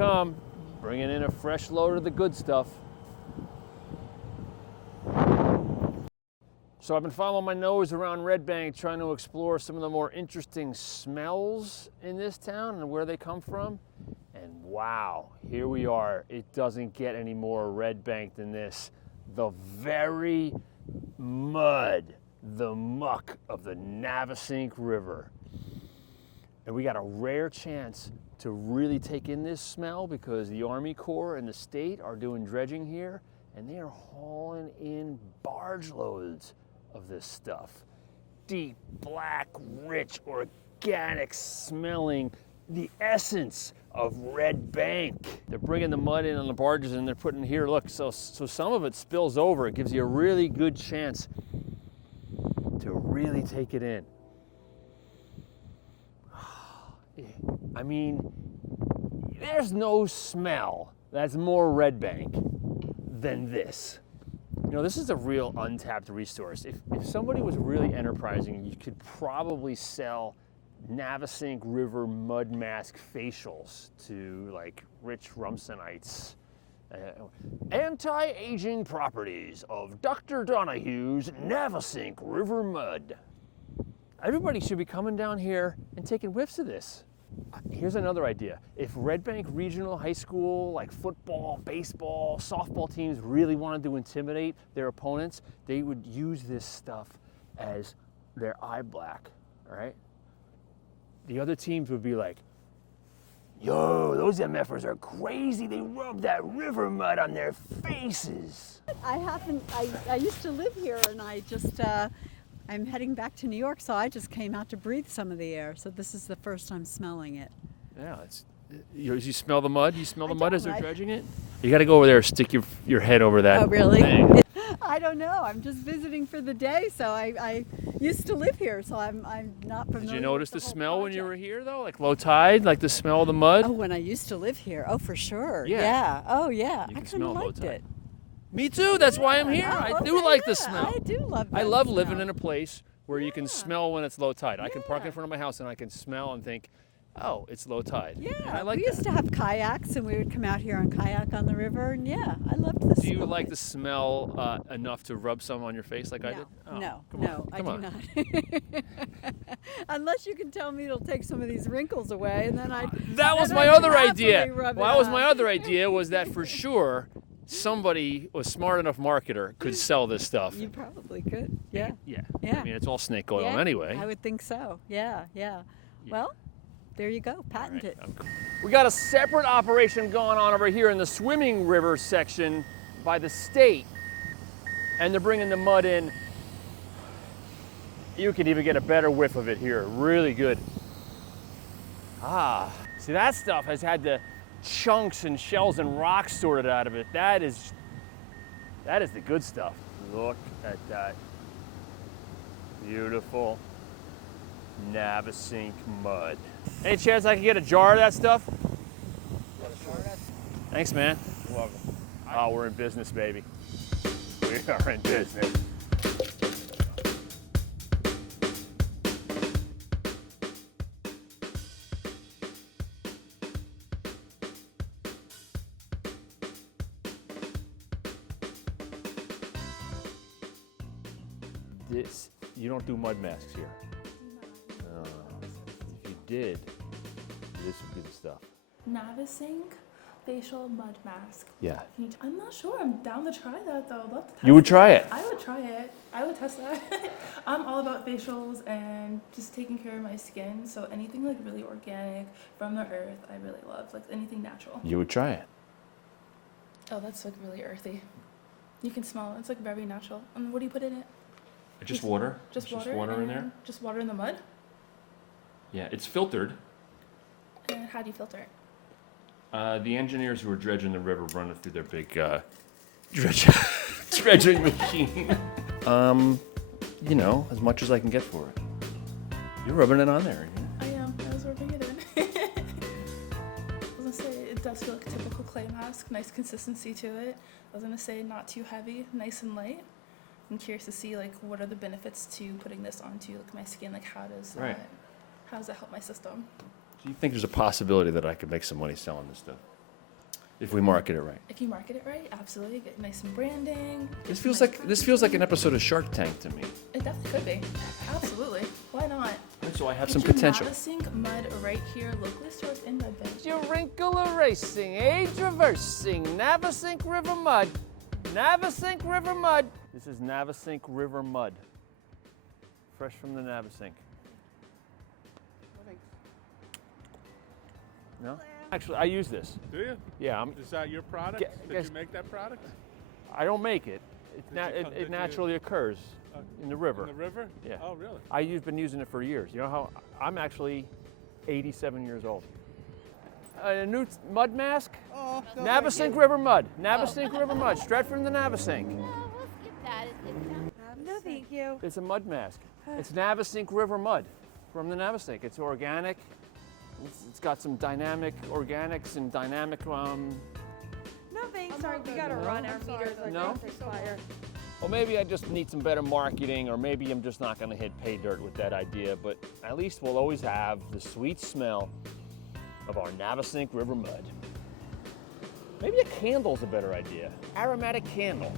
come, bringing in a fresh load of the good stuff. So I've been following my nose around Red Bank, trying to explore some of the more interesting smells in this town and where they come from. And wow, here we are. It doesn't get any more Red Bank than this. The very mud, the muck of the Navesink River. And we got a rare chance to really take in this smell because the Army Corps and the state are doing dredging here, and they are hauling in barge loads of this stuff. Deep, black, rich, organic smelling, the essence of Red Bank. They're bringing the mud in on the barges and they're putting here, look, so some of it spills over. It gives you a really good chance to really take it in. I mean, there's no smell that's more Red Bank than this. You know, this is a real untapped resource. If somebody was really enterprising, you could probably sell Navesink River mud mask facials to like rich Rumsonites. Anti-aging properties of Dr. Donohue's Navesink River mud. Everybody should be coming down here and taking whiffs of this. Here's another idea. If Red Bank Regional High School, like football, baseball, softball teams really wanted to intimidate their opponents, they would use this stuff as their eye black, all right? The other teams would be like, yo, those MFers are crazy. They rub that river mud on their faces. I used to live here and I just, I'm heading back to New York, so I just came out to breathe some of the air. So this is the first time smelling it. Yeah, you smell the mud? You smell the mud as they're dredging it? You got to go over there and stick your head over that. Oh, really? Thing. I don't know. I'm just visiting for the day, so I used to live here, so I'm not familiar. Did you notice with the whole smell project. when you were here, though? Like low tide, like the smell of the mud? Oh, when I used to live here. Oh, for sure. Yeah. Oh, yeah. You I can kind smell of low liked tide. it. Me too. That's why I'm here. Oh, I do okay, like the yeah, smell. I do love that I love smell. living in a place where you can Yeah. smell when it's low tide. I can park in Yeah. front of my house and I can smell and think, oh, it's low tide. Yeah, and I like we that. used to have kayaks, and we would come out here on kayak on the river, and yeah, I loved the Do you smell. like the smell enough to rub some on your face like I did? Oh, No, come no, on. Come I on. do not. Unless you can tell me it'll take some of these wrinkles away, and then That was then my I'd other happily idea. rub it Well, that was on. my other idea was that for sure somebody, a smart enough marketer, could sell this stuff. You probably could. Yeah. Yeah. Yeah. I mean, it's all snake oil Yeah, anyway. I would think so. Yeah. Yeah. Well, there you go. Patent Right, it. We got a separate operation going on over here in the swimming river section by the state, and they're bringing the mud in. You could even get a better whiff of it here. Really good. Ah, see, that stuff has had the chunks and shells and rocks sorted out of it. That is the good stuff. Look at that beautiful Navesink mud. Any chance I can get a jar of that stuff? Thanks, man. You're welcome. Oh, we're in business, baby. We are in business. You don't do mud masks here. If you did, this would be the stuff. Navesink facial mud mask. Yeah. I'm not sure. I'm down to try that though. I'd love to test You would try it? I would try it. I would test that. I'm all about facials and just taking care of my skin. So anything like really organic from the earth, I really love. Like anything natural. You would try it. Oh, that's like really earthy. You can smell it. It's like very natural. And what do you put in it? Just water? Just water in there? and just water in the mud? Yeah, it's filtered. And how do you filter it? The engineers who are dredging the river run it through their big dredging machine. You know, as much as I can get for it. You're rubbing it on there. I am. I was rubbing it in. I was gonna say it does feel like a typical clay mask. Nice consistency to it. I was gonna say not too heavy, nice and light. I'm curious to see like what are the benefits to putting this onto like my skin. Like how does that, Right. how does that help my system? Do you think there's a possibility that I could make some money selling this stuff? If we market it right. If you market it right, absolutely. Get nice and branding. This get feels nice like an episode of Shark Tank to me. It definitely could be. Absolutely. Why not? And so I have Get some your potential. Navesink mud right here, locally sourced in Red Bank. Your wrinkle erasing, age reversing, Navesink River mud. Navesink River mud. This is Navesink River mud. Fresh from the Navesink. No? Actually, I use this. Do you? Yeah, Is that your product? Did guess- you make that product? I don't make it. Did you- It naturally occurs in the river. In the river? Yeah. Oh, really? I've been using it for years. You know how I'm actually 87 years old. A new mud mask? Oh, no, Navesink River mud. Navesink River mud, straight from the Navesink. We'll skip that. no, thank you. It's a mud mask. It's Navesink River mud from the Navesink. It's organic. It's got some dynamic organics and dynamic. No, thanks. Sorry, we gotta run. Our meters are No? going to expire. Well, maybe I just need some better marketing, or maybe I'm just not going to hit pay dirt with that idea. But at least we'll always have the sweet smell of our Navesink River mud. Maybe a candle's a better idea. Aromatic candle.